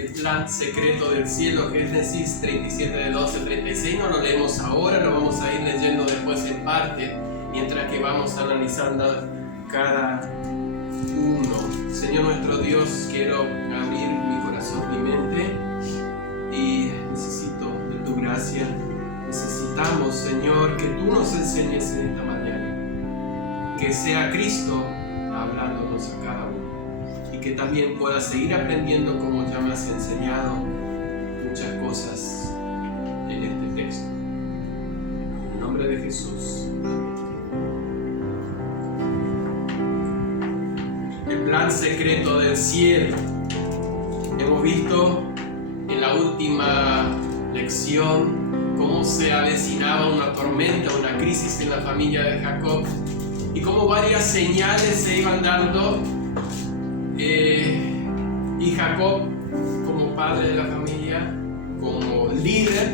el plan secreto del cielo, Génesis 37 de 12 al 36. No lo leemos ahora, lo vamos a ir leyendo después en parte, mientras que vamos analizando cada uno. Señor nuestro Dios, quiero abrir mi corazón, mi mente, y necesito de tu gracia. Necesitamos, Señor, que tú nos enseñes en esta mañana, que sea Cristo hablándonos a cada uno, y que también pueda seguir aprendiendo como ya me has enseñado muchas cosas en este texto. En el nombre de Jesús. El plan secreto del cielo. Hemos visto en la última lección cómo se avecinaba una tormenta, una crisis en la familia de Jacob, y cómo varias señales se iban dando, y Jacob, como padre de la familia, como líder,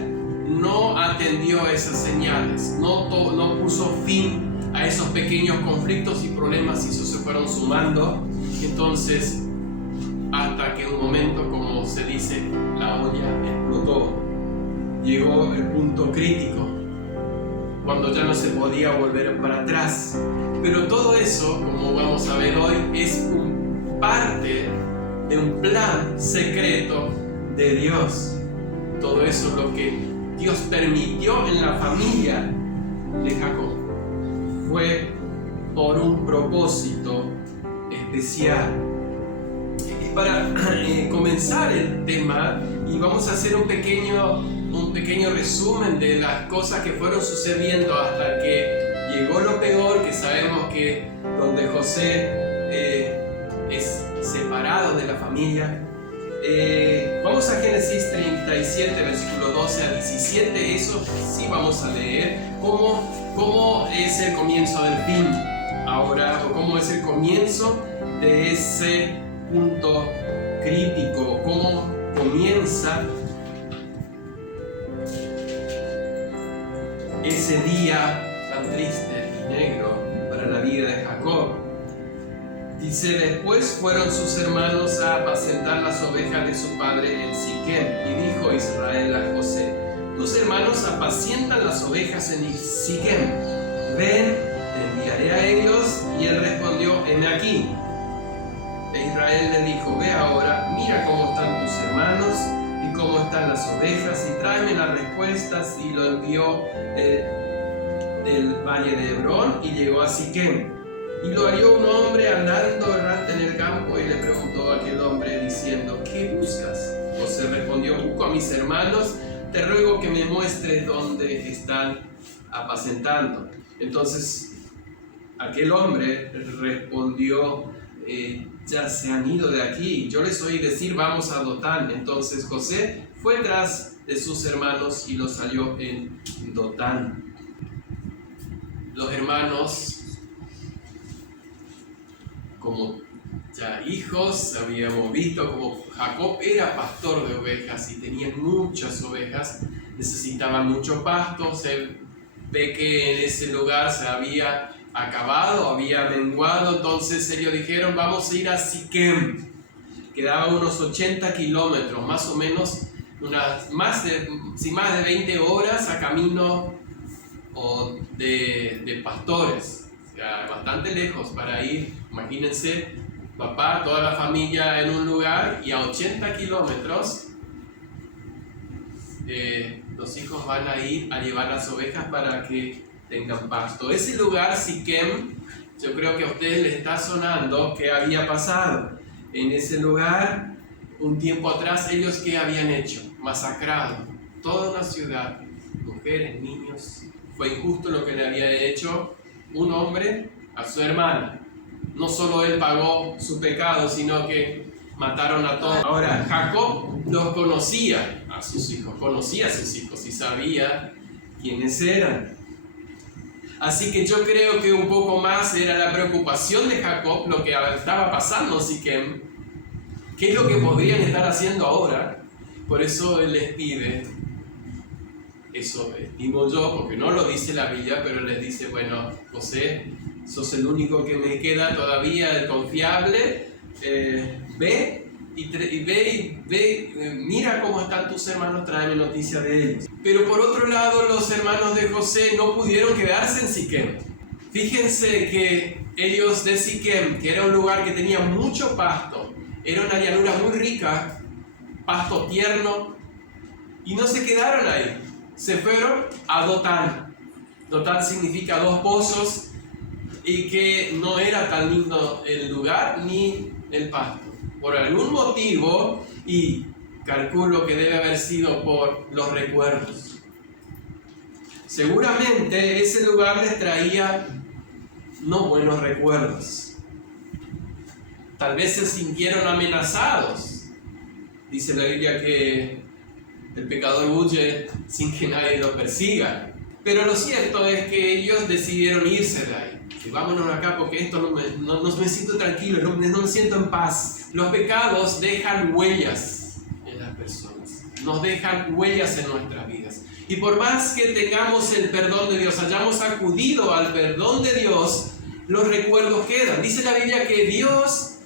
no atendió a esas señales, no puso fin a esos pequeños conflictos y problemas, y esos se fueron sumando. Entonces, hasta que un momento, como se dice, la olla explotó. Llegó el punto crítico, cuando ya no se podía volver para atrás. Pero todo eso, como vamos a ver hoy, es parte de un plan secreto de Dios. Todo eso es lo que Dios permitió en la familia de Jacob. Fue por un propósito especial. Y para comenzar el tema, y vamos a hacer un pequeño resumen de las cosas que fueron sucediendo hasta que llegó lo peor, que sabemos que donde José es separado de la familia. Vamos a Génesis 37, versículo 12 a 17. Eso sí vamos a leer. ¿Cómo es el comienzo del fin ahora? ¿O cómo es el comienzo de ese punto crítico? ¿Cómo comienza ese día tan triste y negro para la vida de Jacob? Dice: después fueron sus hermanos a apacentar las ovejas de su padre en Siquem, y dijo Israel a José: tus hermanos apacientan las ovejas en Siquem, ven, te enviaré a ellos. Y él respondió: heme aquí. E Israel le dijo: ve ahora, mira cómo están tus hermanos y cómo están las ovejas, y tráeme las respuestas. Y lo envió del valle de Hebrón, y llegó a Siquem. Y lo halló un hombre andando errante en el campo, y le preguntó a aquel hombre diciendo: ¿qué buscas? José respondió: busco a mis hermanos, te ruego que me muestres dónde están apacentando. Entonces aquel hombre respondió: ya se han ido de aquí, yo les oí decir vamos a Dotán. Entonces José fue tras de sus hermanos y los halló en Dotán. Los hermanos, como ya hijos, habíamos visto como Jacob era pastor de ovejas y tenía muchas ovejas, necesitaba mucho pasto. Se ve que en ese lugar se había acabado, había menguado. Entonces ellos dijeron: vamos a ir a Siquem. Quedaba unos 80 kilómetros, más o menos, más de 20 horas a camino de pastores, o sea, bastante lejos para ir. Imagínense, papá, toda la familia en un lugar, y a 80 kilómetros los hijos van a ir a llevar las ovejas para que tengan pasto. Ese lugar, Siquem, yo creo que a ustedes les está sonando qué había pasado. En ese lugar, un tiempo atrás, ellos ¿qué habían hecho? Masacrado toda una ciudad, mujeres, niños. Fue injusto lo que le había hecho un hombre a su hermana. No solo él pagó su pecado, sino que mataron a todos. Ahora, Jacob los conocía a sus hijos y sabía quiénes eran. Así que yo creo que un poco más era la preocupación de Jacob, lo que estaba pasando en Siquem, qué es lo que podrían estar haciendo ahora. Por eso él les pide, eso estimo yo, porque no lo dice la Biblia, pero les dice: bueno, José, sos el único que me queda todavía, el confiable, ve mira cómo están tus hermanos, tráeme noticia de ellos. Pero por otro lado, los hermanos de José no pudieron quedarse en Siquem. Fíjense que ellos de Siquem, que era un lugar que tenía mucho pasto, era una llanura muy rica, pasto tierno, y no se quedaron ahí, se fueron a Dotán. Dotán significa 2 pozos, y que no era tan lindo el lugar ni el pasto. Por algún motivo, y calculo que debe haber sido por los recuerdos. Seguramente ese lugar les traía no buenos recuerdos. Tal vez se sintieron amenazados. Dice la Biblia que el pecador huye sin que nadie lo persiga. Pero lo cierto es que ellos decidieron irse de ahí. Y vámonos acá porque esto no me siento tranquilo, no me siento en paz. Los pecados dejan huellas en las personas, nos dejan huellas en nuestras vidas. Y por más que tengamos el perdón de Dios, hayamos acudido al perdón de Dios, los recuerdos quedan. Dice la Biblia que Dios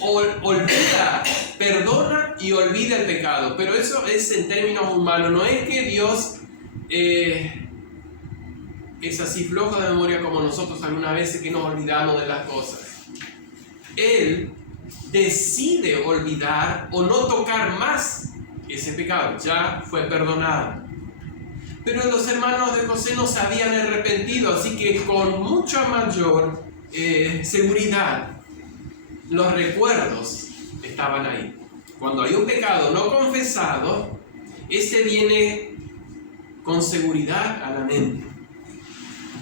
olvida, perdona y olvida el pecado. Pero eso es en términos humanos, no es que Dios es así flojo de memoria como nosotros algunas veces que nos olvidamos de las cosas. Él decide olvidar o no tocar más ese pecado, ya fue perdonado. Pero los hermanos de José no se habían arrepentido, así que con mucha mayor seguridad los recuerdos estaban ahí. Cuando hay un pecado no confesado, ese viene con seguridad a la mente.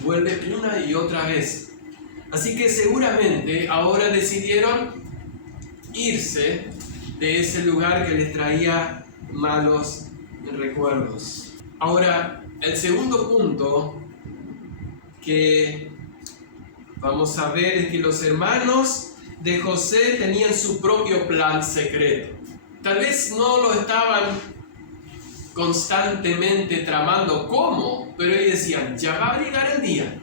Vuelve una y otra vez. Así que seguramente ahora decidieron irse de ese lugar que les traía malos recuerdos. Ahora, el segundo punto que vamos a ver es que los hermanos de José tenían su propio plan secreto. Tal vez no lo estaban constantemente tramando cómo, pero ellos decían, ya va a llegar el día.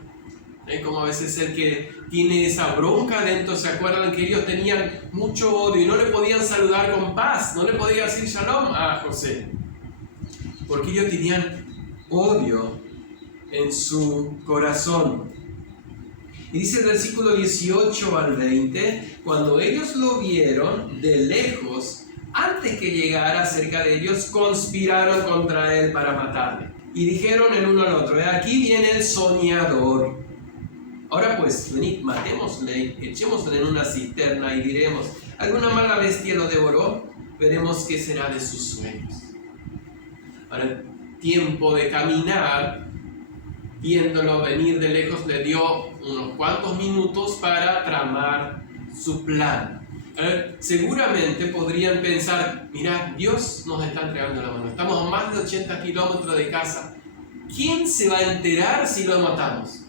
Es como a veces el que tiene esa bronca dentro, se acuerdan que ellos tenían mucho odio y no le podían saludar con paz, no le podían decir shalom a José, porque ellos tenían odio en su corazón. Y dice el versículo 18 al 20, cuando ellos lo vieron de lejos, antes que llegara cerca de ellos, conspiraron contra él para matarle. Y dijeron el uno al otro, aquí viene el soñador. Ahora pues, venid, matémosle, echémosle en una cisterna y diremos, ¿alguna mala bestia lo devoró? Veremos qué será de sus sueños. Ahora, tiempo de caminar, viéndolo venir de lejos, le dio unos cuantos minutos para tramar su plan. Seguramente podrían pensar, mira, Dios nos está entregando la mano, estamos a más de 80 kilómetros de casa, ¿quién se va a enterar si lo matamos?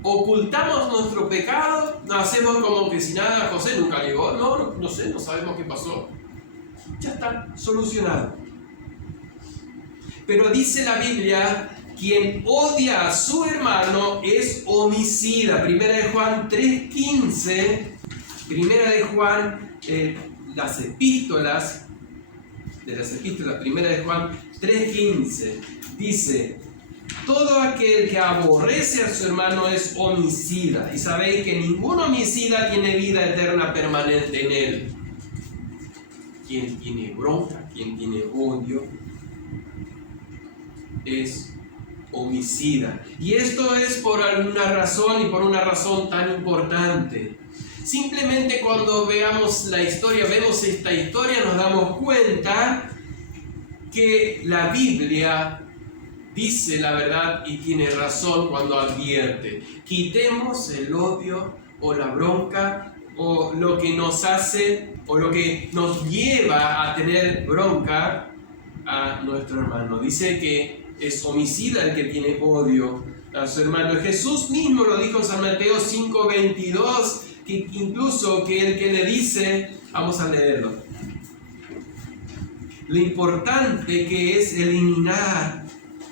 Ocultamos nuestro pecado, hacemos como que si nada, José nunca llegó, no sé, no sabemos qué pasó, ya está solucionado. Pero dice la Biblia, quien odia a su hermano es homicida. Primera de Juan 3:15. Primera de Juan, las epístolas, primera de Juan 3:15, dice, todo aquel que aborrece a su hermano es homicida, y sabéis que ningún homicida tiene vida eterna permanente en él. Quien tiene bronca, quien tiene odio, es homicida. Y esto es por alguna razón, y por una razón tan importante. Simplemente cuando vemos esta historia, nos damos cuenta que la Biblia dice la verdad y tiene razón cuando advierte. Quitemos el odio o la bronca o lo que nos hace o lo que nos lleva a tener bronca a nuestro hermano. Dice que es homicida el que tiene odio a su hermano. Jesús mismo lo dijo en San Mateo 5:22, que incluso que el que le dice, vamos a leerlo, lo importante que es eliminar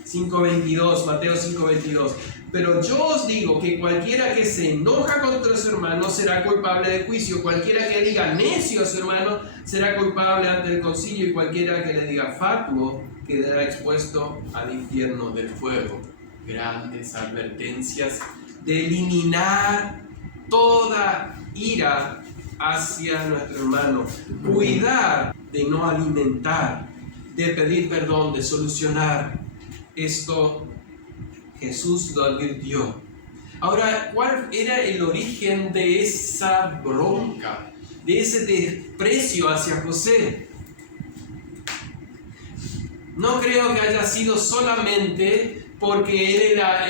5:22, Mateo 5:22, Pero yo os digo que cualquiera que se enoja contra su hermano será culpable de juicio. Cualquiera que diga necio a su hermano será culpable ante el concilio. Y cualquiera que le diga fatuo quedará expuesto al infierno del fuego. Grandes advertencias de eliminar toda ira hacia nuestro hermano. Cuidar de no alimentar, de pedir perdón, de solucionar. Esto Jesús lo advirtió. Ahora, ¿cuál era el origen de esa bronca, de ese desprecio hacia José? No creo que haya sido solamente porque él era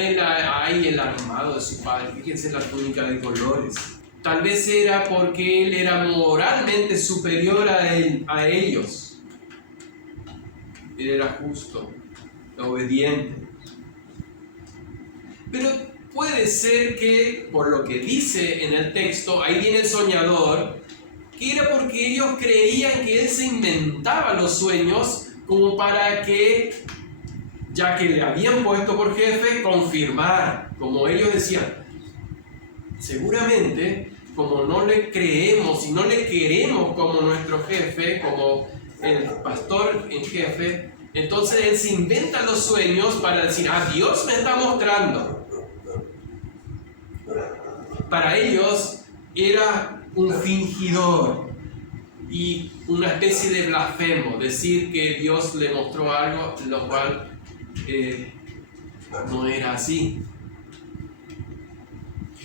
ahí el armado de su padre. Fíjense la túnica de colores. Tal vez era porque él era moralmente superior a ellos. Él era justo, obediente. Pero puede ser que, por lo que dice en el texto, ahí viene el soñador, que era porque ellos creían que él se inventaba los sueños como para que, ya que le habían puesto por jefe, confirmar, como ellos decían. Seguramente, como no le creemos y no le queremos como nuestro jefe, como el pastor en jefe, entonces él se inventa los sueños para decir, Dios me está mostrando. Para ellos era un fingidor y una especie de blasfemo, decir que Dios le mostró algo, lo cual no era así.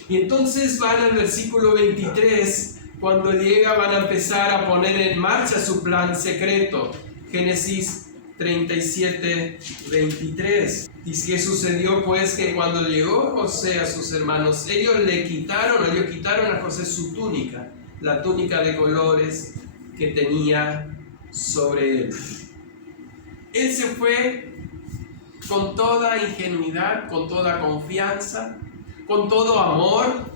Y entonces van al versículo 23, cuando llega van a empezar a poner en marcha su plan secreto. Génesis 37, 23. Dice que sucedió pues que cuando llegó José a sus hermanos, ellos quitaron a José su túnica, la túnica de colores que tenía sobre él. Él se fue con toda ingenuidad, con toda confianza, con todo amor,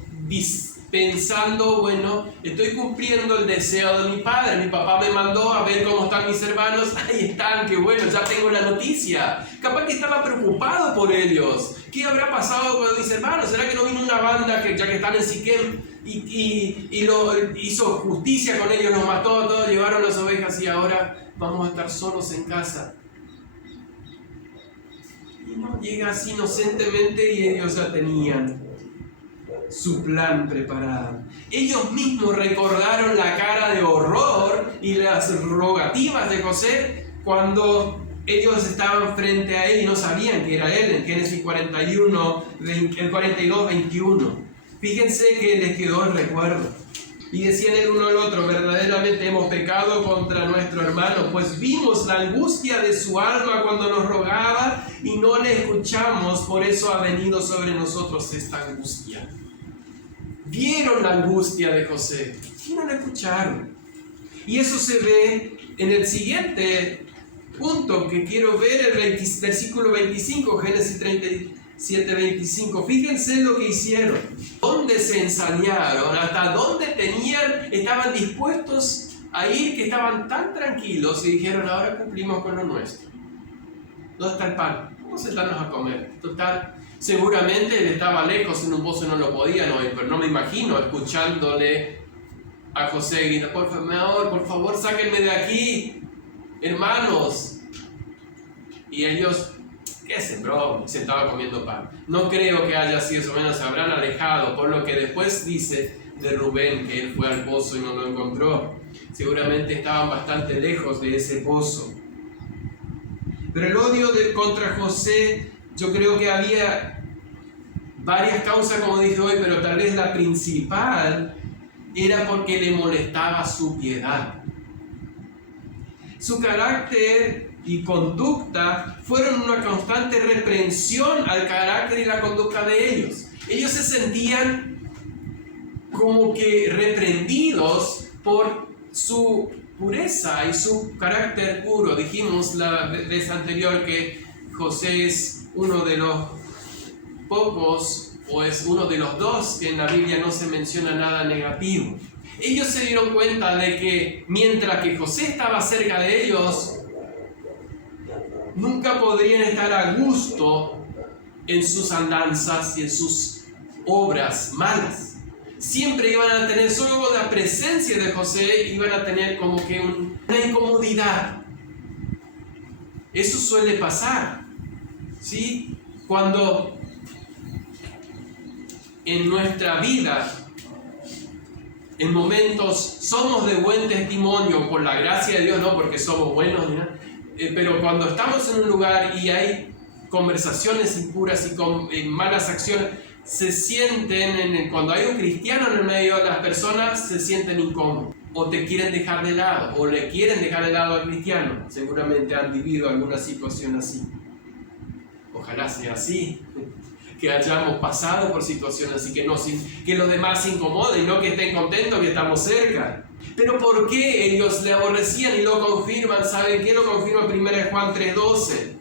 pensando, bueno, estoy cumpliendo el deseo de mi padre. Mi papá me mandó a ver cómo están mis hermanos. Ahí están, qué bueno, ya tengo la noticia. Capaz que estaba preocupado por ellos. ¿Qué habrá pasado con mis hermanos? ¿Será que no vino una banda ya que están en Siquem y lo hizo justicia con ellos, los mató, todos llevaron las ovejas y ahora vamos a estar solos en casa? Y no, llega así inocentemente y ellos ya tenían su plan preparado. Ellos mismos recordaron la cara de horror y las rogativas de José cuando ellos estaban frente a él y no sabían que era él, en Génesis 41, el 42, 21. Fíjense que les quedó el recuerdo. Y decían el uno al otro, verdaderamente hemos pecado contra nuestro hermano, pues vimos la angustia de su alma cuando nos rogaba y no le escuchamos, por eso ha venido sobre nosotros esta angustia. Vieron la angustia de José y no la escucharon. Y eso se ve en el siguiente punto que quiero ver, el versículo 25, Génesis 37, 25. Fíjense lo que hicieron. ¿Dónde se ensañaron? ¿Hasta dónde estaban dispuestos a ir, que estaban tan tranquilos y dijeron, ahora cumplimos con lo nuestro? ¿Dónde está el pan? Vamos a sentarnos a comer. Total, seguramente él estaba lejos en un pozo y no lo podían oír, pero no me imagino escuchándole a José gritar, por favor, sáquenme de aquí, hermanos. Y ellos, ¿qué hacen, bro? Se estaba comiendo pan. No creo que haya sido eso, menos se habrán alejado, por lo que después dice de Rubén que él fue al pozo y no lo encontró. Seguramente estaban bastante lejos de ese pozo. Pero el odio contra José, yo creo que había varias causas, como dije hoy, pero tal vez la principal era porque le molestaba su piedad. Su carácter y conducta fueron una constante reprensión al carácter y la conducta de ellos. Ellos se sentían como que reprendidos por su pureza y su carácter puro. Dijimos la vez anterior que José es uno de los pocos, o es uno de los dos, que en la Biblia no se menciona nada negativo. Ellos se dieron cuenta de que mientras que José estaba cerca de ellos, nunca podrían estar a gusto en sus andanzas y en sus obras malas. Siempre iban a tener, solo con la presencia de José, iban a tener como que una incomodidad. Eso suele pasar, ¿sí? Cuando en nuestra vida, en momentos, somos de buen testimonio por la gracia de Dios, no porque somos buenos, ¿no? Pero cuando estamos en un lugar y hay conversaciones impuras y malas acciones, se sienten, cuando hay un cristiano en el medio de las personas, se sienten incómodos, o te quieren dejar de lado, o le quieren dejar de lado al cristiano. Seguramente han vivido alguna situación así. Ojalá sea así, que hayamos pasado por situaciones así, que los demás se incomoden y no que estén contentos que estamos cerca. Pero ¿por qué ellos le aborrecían y lo confirman? ¿Saben qué? Lo confirma 1 Juan 3:12.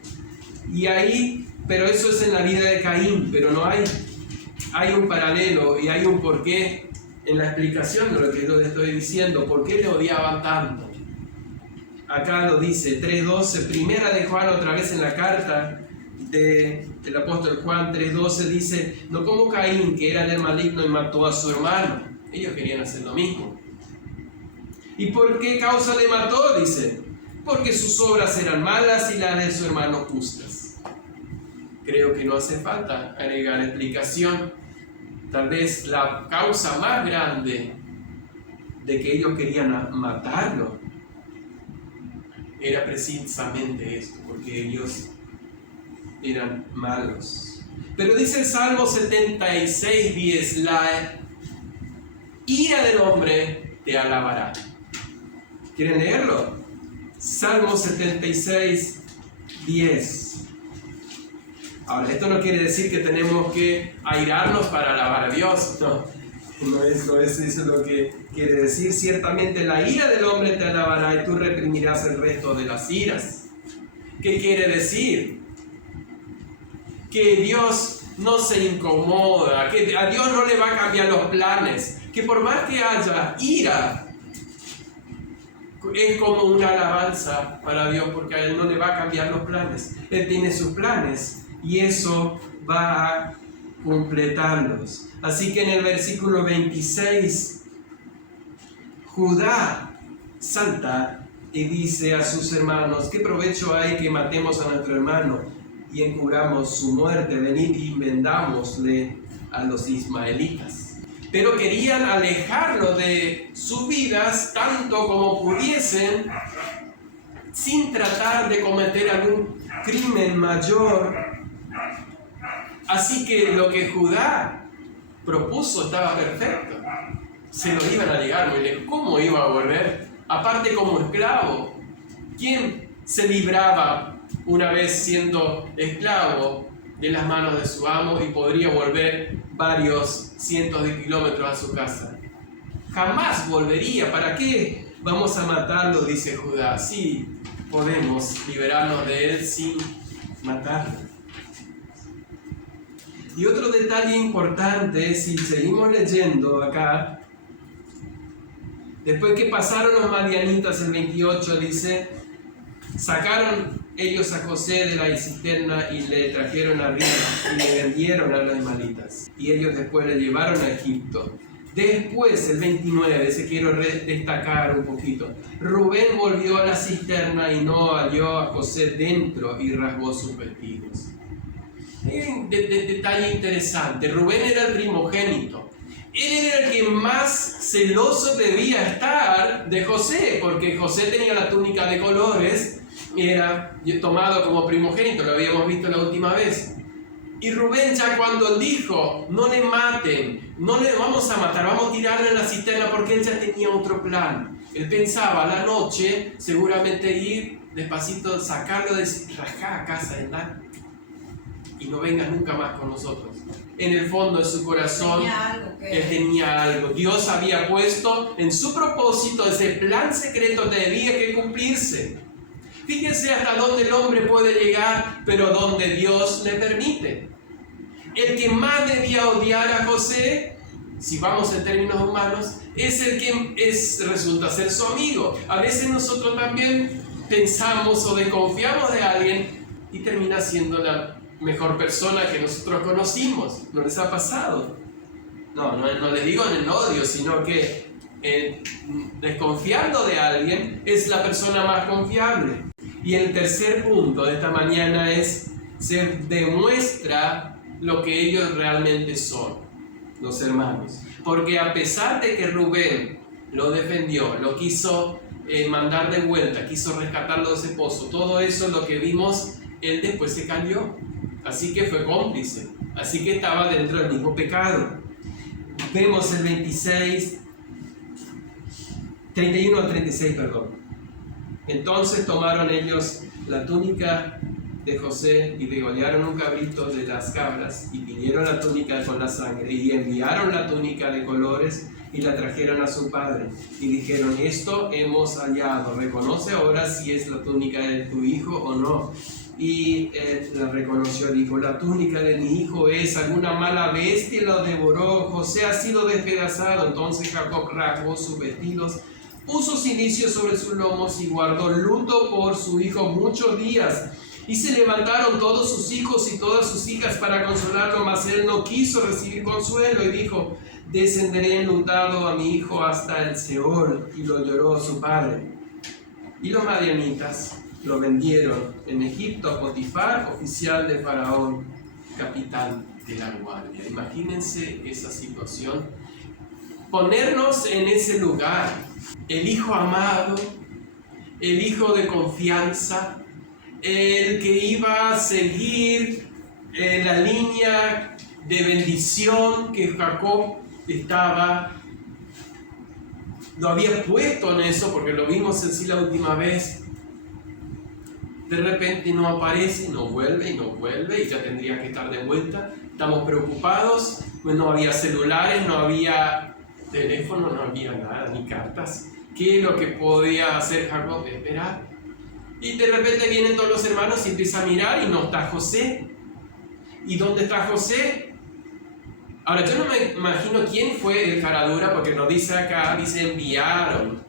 Y ahí, pero eso es en la vida de Caín, pero no hay un paralelo y hay un porqué en la explicación de lo que yo les estoy diciendo. ¿Por qué le odiaban tanto? Acá lo dice 3:12, 1 de Juan, otra vez en la carta del apóstol Juan 3:12, dice: no como Caín, que era del maligno y mató a su hermano. Ellos querían hacer lo mismo. ¿Y por qué causa le mató? Dice: porque sus obras eran malas y las de su hermano justas. Creo que no hace falta agregar explicación. Tal vez la causa más grande de que ellos querían matarlo era precisamente esto, porque ellos eran malos. Pero dice el Salmo 76:10: la ira del hombre te alabará. ¿Quieren leerlo? Salmo 76:10. Ahora, esto no quiere decir que tenemos que airarnos para alabar a Dios, no es eso lo que quiere decir. Ciertamente la ira del hombre te alabará y tú reprimirás el resto de las iras. ¿Qué quiere decir? Que Dios no se incomoda, que a Dios no le va a cambiar los planes, que por más que haya ira, es como una alabanza para Dios, porque a Él no le va a cambiar los planes. Él tiene sus planes y eso va a completarlos. Así que en el versículo 26, Judá salta y dice a sus hermanos: ¿qué provecho hay que matemos a nuestro hermano y encubramos su muerte? Venid y vendámosle a los ismaelitas. Pero querían alejarlo de sus vidas tanto como pudiesen, sin tratar de cometer algún crimen mayor. Así que lo que Judá propuso estaba perfecto. Se lo iban a llegar muy lejos. ¿Cómo iba a volver? Aparte, como esclavo. ¿Quién se libraba una vez siendo esclavo de las manos de su amo y podría volver varios cientos de kilómetros a su casa? Jamás volvería. ¿Para qué vamos a matarlo? Dice Judá. Sí, podemos liberarnos de él sin matarlo. Y otro detalle importante, si seguimos leyendo acá, después que pasaron los madianitas, el 28 dice: sacaron ellos a José de la cisterna y le trajeron arriba y le vendieron a los ismaelitas. Y ellos después le llevaron a Egipto. Después, el 29, ese quiero destacar un poquito. Rubén volvió a la cisterna y no halló a José dentro y rasgó sus vestidos. Detalle interesante. Rubén era el primogénito. Él era el que más celoso debía estar de José, porque José tenía la túnica de colores, era tomado como primogénito, lo habíamos visto la última vez. Y Rubén, ya cuando dijo: no le maten, no le vamos a matar, vamos a tirarlo en la cisterna, porque él ya tenía otro plan. Él pensaba a la noche seguramente ir despacito, sacarlo, rascar a casa, ¿verdad? Y no vengas nunca más con nosotros. En el fondo de su corazón, él tenía algo. Dios había puesto en su propósito, ese plan secreto debía que cumplirse. Fíjense hasta dónde el hombre puede llegar, pero donde Dios le permite. El que más debía odiar a José, si vamos en términos humanos, es el que resulta ser su amigo. A veces nosotros también pensamos o desconfiamos de alguien y termina siendo mejor persona que nosotros conocimos. ¿No les ha pasado? No les digo en el odio, sino que desconfiando de alguien es la persona más confiable. Y el tercer punto de esta mañana es: se demuestra lo que ellos realmente son, los hermanos. Porque a pesar de que Rubén lo defendió, lo quiso mandar de vuelta, quiso rescatarlo de ese pozo, todo eso lo que vimos, él después se cayó. Así que fue cómplice. Así que estaba dentro del mismo pecado. Vemos el 31 al 36, perdón. Entonces tomaron ellos la túnica de José y degollaron un cabrito de las cabras y vinieron la túnica con la sangre y enviaron la túnica de colores y la trajeron a su padre y dijeron: esto hemos hallado, reconoce ahora si es la túnica de tu hijo o no. Y él la reconoció, dijo: la túnica de mi hijo es, alguna mala bestia lo devoró, José ha sido despedazado. Entonces Jacob rasgó sus vestidos, puso cilicio sobre sus lomos y guardó luto por su hijo muchos días. Y se levantaron todos sus hijos y todas sus hijas para consolarlo, mas él no quiso recibir consuelo y dijo: descenderé enlutado a mi hijo hasta el Seol. Y lo lloró su padre. Y los madianitas lo vendieron en Egipto a Potifar, oficial de Faraón, capitán de la guardia. Imagínense esa situación. Ponernos en ese lugar. El hijo amado, el hijo de confianza, el que iba a seguir la línea de bendición que Jacob lo había puesto en eso, porque lo vimos en sí la última vez. De repente no aparece, no vuelve y ya tendría que estar de vuelta. Estamos preocupados, pues no había celulares, no había teléfono, no había nada, ni cartas. ¿Qué es lo que podía hacer Jacob? Esperar. Y de repente vienen todos los hermanos y empieza a mirar y no está José. ¿Y dónde está José? Ahora, yo no me imagino quién fue el caradura, porque nos dice acá, dice enviaron.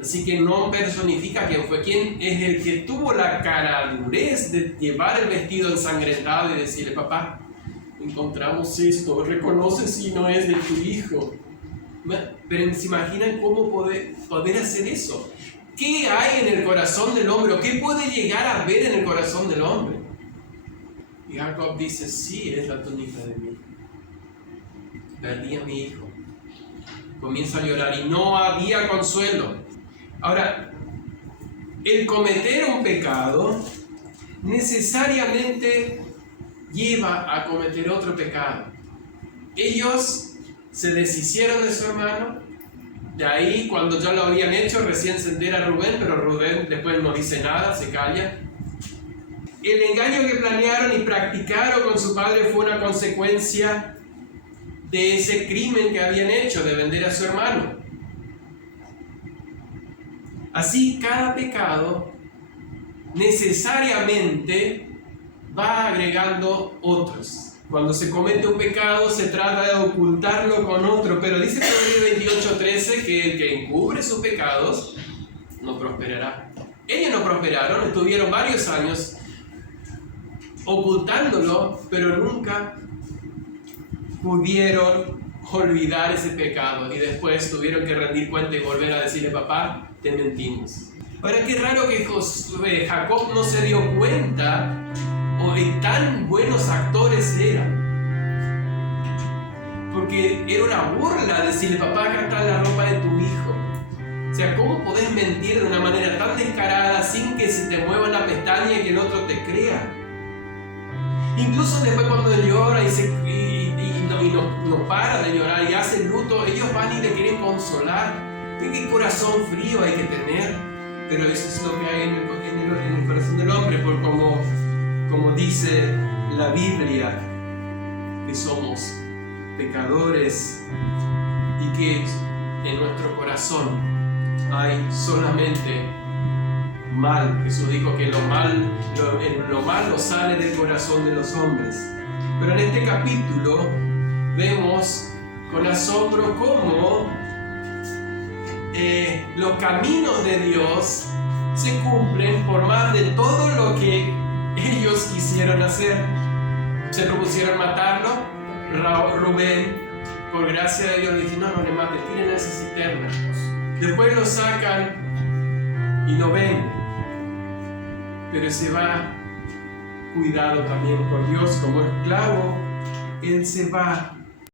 Así que no personifica quién fue, quién es el que tuvo la caradurez de llevar el vestido ensangrentado y decirle: papá, encontramos esto, reconoce si no es de tu hijo. Pero se imaginan cómo poder hacer eso. ¿Qué hay en el corazón del hombre? ¿O qué puede llegar a ver en el corazón del hombre? Y Jacob dice: sí, es la túnica de mi hijo. Perdí a mi hijo. Comienza a llorar y no había consuelo. Ahora, el cometer un pecado necesariamente lleva a cometer otro pecado. Ellos se deshicieron de su hermano. De ahí, cuando ya lo habían hecho, recién se entera Rubén, pero Rubén después no dice nada, se calla. El engaño que planearon y practicaron con su padre fue una consecuencia de ese crimen que habían hecho, de vender a su hermano. Así, cada pecado necesariamente va agregando otros. Cuando se comete un pecado, se trata de ocultarlo con otro, pero dice Proverbios 28:13 que el que encubre sus pecados no prosperará. Ellos no prosperaron, estuvieron varios años ocultándolo, pero nunca pudieron olvidar ese pecado y después tuvieron que rendir cuenta y volver a decirle: papá, te mentimos. Ahora, qué raro que Jacob no se dio cuenta de tan buenos actores eran, porque era una burla decirle: papá, acá está la ropa de tu hijo. O sea, ¿cómo podés mentir de una manera tan descarada sin que se te mueva la pestaña y que el otro te crea? Incluso después, cuando llora y no para de llorar y hace luto, ellos van y le quieren consolar. ¿Qué corazón frío hay que tener? Pero eso es lo que hay en el corazón del hombre, por como dice la Biblia, que somos pecadores y que en nuestro corazón hay solamente mal. Jesús dijo que lo malo sale del corazón de los hombres. Pero en este capítulo vemos con asombro cómo los caminos de Dios se cumplen por más de todo lo que ellos quisieron hacer. se propusieron matarlo. Rubén, por gracia de Dios, dice: no le maten, tiren a esa cisterna. Después lo sacan y lo ven, pero se va cuidado también por Dios como esclavo. Él se va